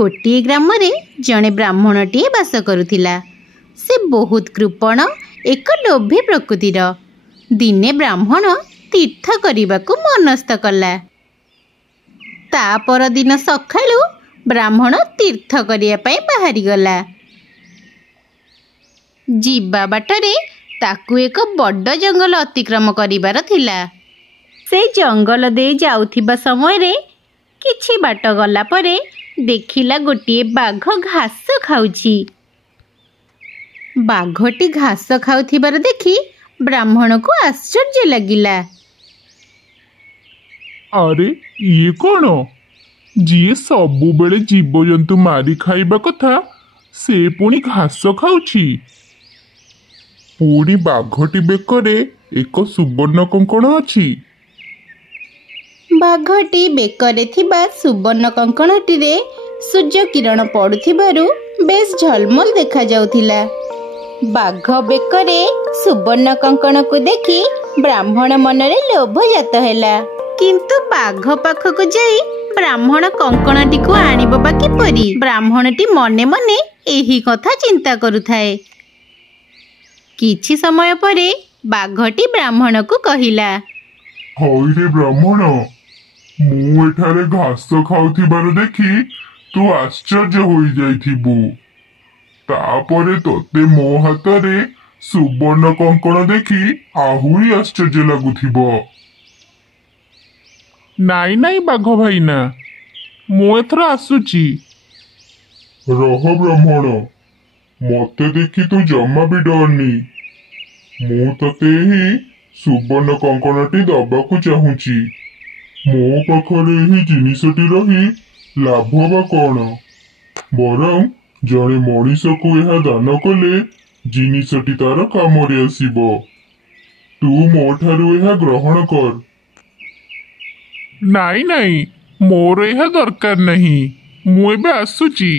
गोटिए ग्राम रे जड़े ब्राह्मणटीए बास करुथिला। से बहुत कृपण एक लोभी प्रकृतिर। दिने ब्राह्मण तीर्थ करने मनस्थ कला। ता पर दिन सकाळु ब्राह्मण तीर्थ करने बाहरी गला। जीवा बाटरे ताकू एक बड़ जंगल अतिक्रम करिबार थिला। से जंगल दे जाउथिबा समय रे किछि बाट गला परे देखिला गोटिए बाघ घास खाउछि। बाघटी घास खाउथिबार देखि ब्राह्मण को आश्चर्य लगिला। अरे ये कौन जी सबु बेले जीवजंतु मारी खाइबा कथा से पुणी घास खाउछि। पुणी बाघटी बेकरे एक सुवर्ण कंकण अछि। बाघटी बेकरे थिबा सुवर्ण कंकणटी रे सूर्य किरण पड़ुथिबारु बेस झलमल देखा जाउथिला। बाघ बेकरे सुवर्ण कंकण को देखि ब्राह्मण मनरे लोभ जात हैला। किंतु बाघ पाखक जाई ब्राह्मण कंकणटी को आनिब बा किपरि? ब्राह्मणटी मने मने एही कथा चिंता करुथाए। किछि समय परे बाघटी ब्राह्मण को कहिला, हई रे ब्राह्मण, मु एठारे घास खाउथिबार देखि तू आश्चर्य होई जाइथिबु। तापरे तोते मो हातरे सुवर्ण कंकण देखि आहुरी आश्चर्य लागुथिबो। नाई नाई बाघ भाईना, मु एथर आसुची। रह ब्राह्मण, मते देखि तू जमा भी डरनी। मु तते ही सुवर्ण कंकणटी दबाकू चाहूची। मो पाखरे एही जिनिसटी रही लाभ बा कौन? बरं जड़े मनीष को यह दान कले जिनिसटी तार कामरे आसीबो। तू मो ठारू यह ग्रहण कर। नाई नाई, मोर यह दरकार नहीं, मु एबे आसुची।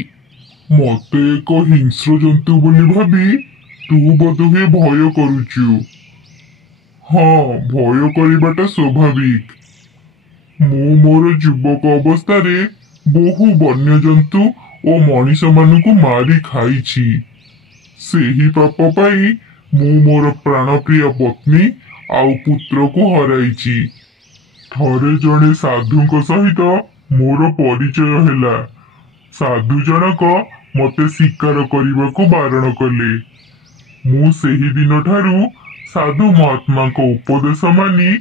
मते एक हिंस्र जंतु बोली भाबी तू बोधहुए भय करुचु। हाँ, भय करिबाटा स्वाभाविक। मु मोर युवक अवस्थारे बहु वन्य जंतु ओ मनीष मानकु मारी खाइछि। सेही पाप पाई मु मोर प्राणप्रिय पत्नी आउ पुत्र को हराइछि। थरे जड़े साधुଙ୍କ सहित मोर परिचय हैला। साधु जनक मते शिकार करने बारण कले। मु सेही दिन ठारू साधु महात्मा को उपदेश मानी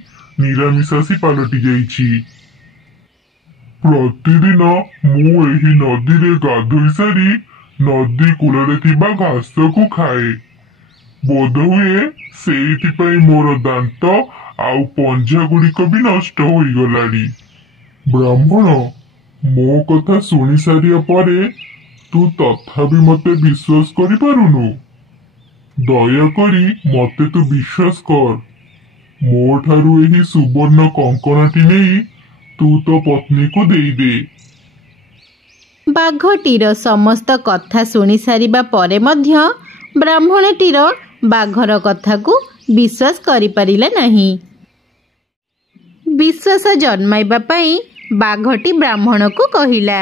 निरामिषासी पलटि जाइछि। प्रतिदिन मु एही नदी रे गाधोई सारी नदी कूलरे थिबा घास को खाए। बोधहुए सेइथिपाई मोर दांत आउ पंजा गुड़िक भी नष्ट हो गलानी। ब्राह्मण, मो कथा सुनी सारिया परे तू तथापि मते विश्वास करि पारुनु? दया करी मते तू विश्वास कर। मो ठारू एही सुवर्ण कंकणटी नहीं तू तो पत्नी को देई दे। बाघटीर समस्त कथा शुणी सारिबा परे मध्य ब्राह्मणटीर बाघर कथा को विश्वास करि परिला नहीं। विश्वास जन्माइबा पई बाघटी ब्राह्मण को कहिला,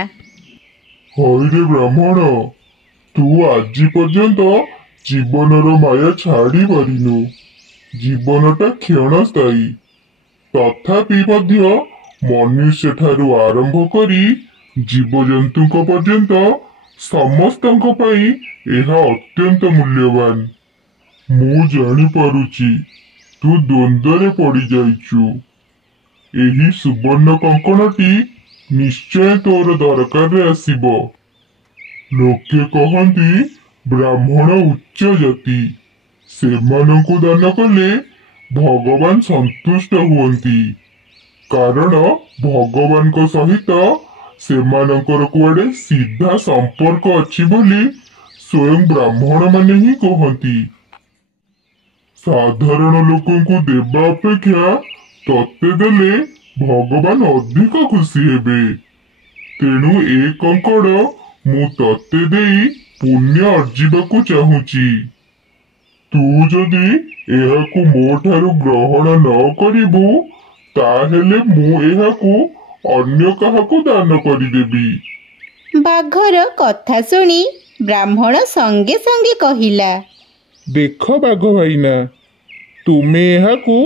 हई रे ब्राह्मण, तू आजि पर्यंत जीवनर माया छाड़ी पारिनु। जीवनटा क्षणस्थायी। तथापि मध्य मनुष्य ठारू आरंभ करी जीवजंतुक पर्यंत समस्तंक पई एहा अत्यंत मूल्यवान। मु जानि पारुची तू द्वंद्वरे पड़ी जाइचु। एही सुवर्ण कंकणटी निश्चय तोर दरकार रे आसीबो। लोके कहंती ब्राह्मण उच्च जाति, सेमानंकु दान कले भगवान संतुष्ट हुअंती। कारण भगवान को सहित सेमानंकर कुआडे सीधा संपर्क अछि बोली स्वयं ब्राह्मण माने ही कहंती। साधारण लोकंकु देबा अपेक्षा तत्ते देले भगवान अधिक खुशी हेबे। तेणु ए कंकड़ मु तत्ते देई पुण्य अर्जिबाकु चाहूची। तू जदि एहाकु मो ठारू ग्रहण न करिबु ताहेले मु एहाकु अन्य काहाकु दान करिदेबी। ବାଘର କଥା ଶୁଣି ବ୍ରାହ୍ମଣ ସଙ୍ଗେ ସଙ୍ଗେ କହିଲା, ଦେଖ ବାଘ ଭାଇନା, ତୁମେ ଏହାକୁ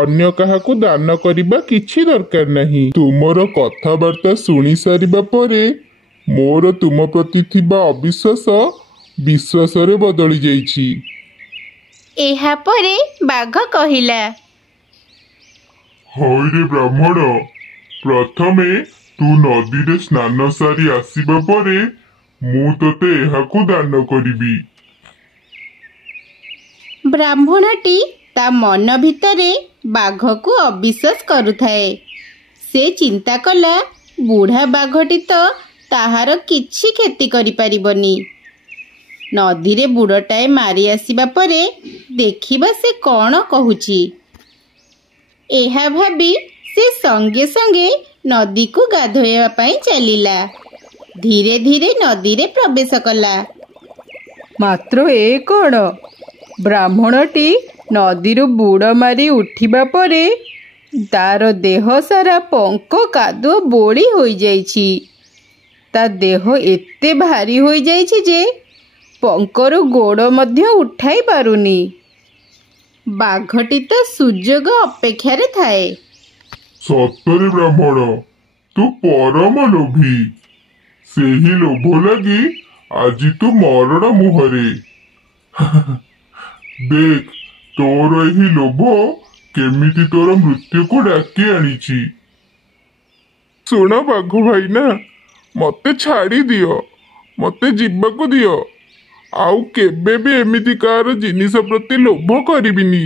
ଅନ୍ୟ କାହାକୁ ଦାନ କରିବା କିଛି ଦରକାର ନାହିଁ। ତୁମର କଥାବାର୍ତ୍ତା ଶୁଣି ସାରିବା ପରେ ମୋର ତୁମ ପ୍ରତି ଥିବା ଅବିଶ୍ୱାସ ବିଶ୍ୱାସରେ ବଦଳି ଯାଇଛି। ଏହାପରେ ବାଘ କହିଲା, ହଇରେ ବ୍ରାହ୍ମଣ, ପ୍ରଥମେ ତୁ ନଦୀରେ ସ୍ନାନ ସାରି ଆସିବା ପରେ ମୁଁ ତୋତେ ଏହାକୁ ଦାନ କରିବି। ବ୍ରାହ୍ମଣଟି ତା ମନ ଭିତରେ ବାଘକୁ ଅବିଶ୍ୱାସ କରୁଥାଏ। ସେ ଚିନ୍ତା କଲା, ବୁଢ଼ା ବାଘଟି ତ ତାହାର କିଛି କ୍ଷତି କରିପାରିବନି। ନଦୀରେ ବୁଡ଼ଟାଏ ମାରି ଆସିବା ପରେ ଦେଖିବା ସେ କ'ଣ କହୁଛି। ଏହା ଭାବି ସେ ସଙ୍ଗେ ସଙ୍ଗେ ନଦୀକୁ ଗାଧୋଇବା ପାଇଁ ଚାଲିଲା। ଧୀରେ ଧୀରେ ନଦୀରେ ପ୍ରବେଶ କଲା। ମାତ୍ର ଏ କ'ଣ? ବ୍ରାହ୍ମଣଟି ନଦୀରୁ ବୁଡ଼ ମାରି ଉଠିବା ପରେ ତାର ଦେହ ସାରା ପଙ୍କ କାଦୁଅ ବୋଳି ହୋଇଯାଇଛି। ତା ଦେହ ଏତେ ଭାରି ହୋଇଯାଇଛି ଯେ ପଙ୍କରୁ ଗୋଡ଼ ମଧ୍ୟ ଉଠାଇ ପାରୁନି। ବାଘଟି ତ ସୁଯୋଗ ଅପେକ୍ଷାରେ ଥାଏ। ସତରେ ବ୍ରାହ୍ମଣ, ତୁ ପରମ ଲୋଭୀ। ସେହି ଲୋଭ ଲାଗି ଆଜି ତୁ ମରଣ ମୁହଁରେ। ଦେଖ, ତୋର ଏହି ଲୋଭ କେମିତି ତୋର ମୃତ୍ୟୁକୁ ଡାକି ଆଣିଛି। ଶୁଣ ବାଘ ଭାଇନା, ମତେ ଛାଡ଼ି ଦିଅ, ମତେ ଯିବାକୁ ଦିଅ। ଆଉ କେବେ ବି ଏମିତି କାହାର ଜିନିଷ ପ୍ରତି ଲୋଭ କରିବିନି।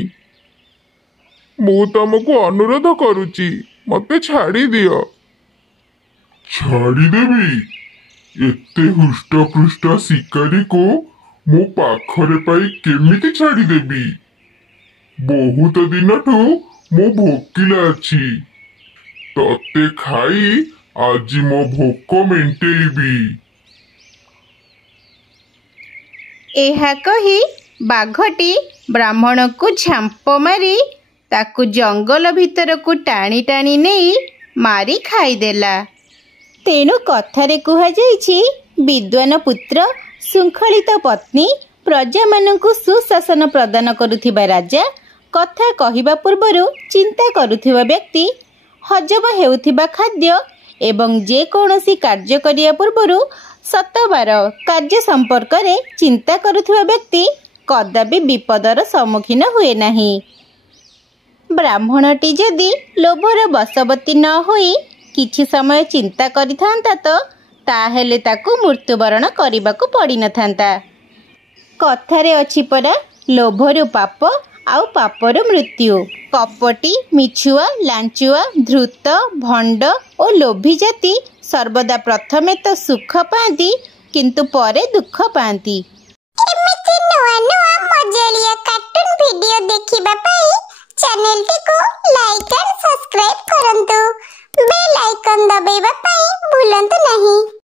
ମୁଁ ତମକୁ ଅନୁରୋଧ କରୁଛି, ମତେ ଛାଡ଼ି ଦିଅ। ଛାଡ଼ିଦେବି? ଏତେ ହୃଷ୍ଟପୃଷ୍ଟ ଶିକାରୀକୁ ମୋ ପାଖରେ ପାଇ କେମିତି ଛାଡ଼ିଦେବି? ବହୁତ ଦିନଠୁ ମୁଁ ଭୋକିଲା ଅଛି। ତତେ ଖାଇ ଆଜି ମୋ ଭୋକ ମେଣ୍ଟେଇବି। ଏହା କହି ବାଘଟି ବ୍ରାହ୍ମଣକୁ ଝାମ୍ପ ମାରି ତାକୁ ଜଙ୍ଗଲ ଭିତରକୁ ଟାଣି ଟାଣି ନେଇ ମାରି ଖାଇଦେଲା। ତେଣୁ କଥାରେ କୁହାଯାଇଛି, ବିଦ୍ୱାନ ପୁତ୍ର, ଶୃଙ୍ଖଳିତ ପତ୍ନୀ, ପ୍ରଜାମାନଙ୍କୁ ସୁଶାସନ ପ୍ରଦାନ କରୁଥିବା ରାଜା, କଥା କହିବା ପୂର୍ବରୁ ଚିନ୍ତା କରୁଥିବା ବ୍ୟକ୍ତି, ହଜମ ହେଉଥିବା ଖାଦ୍ୟ ଏବଂ ଯେକୌଣସି କାର୍ଯ୍ୟ କରିବା ପୂର୍ବରୁ ଶତବାର କାର୍ଯ୍ୟ ସମ୍ପର୍କରେ ଚିନ୍ତା କରୁଥିବା ବ୍ୟକ୍ତି କଦାପି ବିପଦର ସମ୍ମୁଖୀନ ହୁଏ ନାହିଁ। ବ୍ରାହ୍ମଣଟି ଯଦି ଲୋଭର ବଶବର୍ତ୍ତୀ ନ ହୋଇ କିଛି ସମୟ ଚିନ୍ତା କରିଥାନ୍ତା ତ ତାହେଲେ ତାକୁ ମୃତ୍ୟୁବରଣ କରିବାକୁ ପଡ଼ିନଥାନ୍ତା। କଥାରେ ଅଛି ପରା, ଲୋଭରୁ ପାପ ଆଉ ପାପରୁ ମୃତ୍ୟୁ। କପଟି, ମିଛୁଆ, ଲାଞ୍ଚୁଆ, ଧୃତ, ଭଣ୍ଡ ଓ ଲୋଭୀ ଜାତି ସର୍ବଦା ପ୍ରଥମେ ତ ସୁଖ ପାଆନ୍ତି, କିନ୍ତୁ ପରେ ଦୁଃଖ ପାଆନ୍ତି। ଏମିତି ନୂଆ ନୂଆ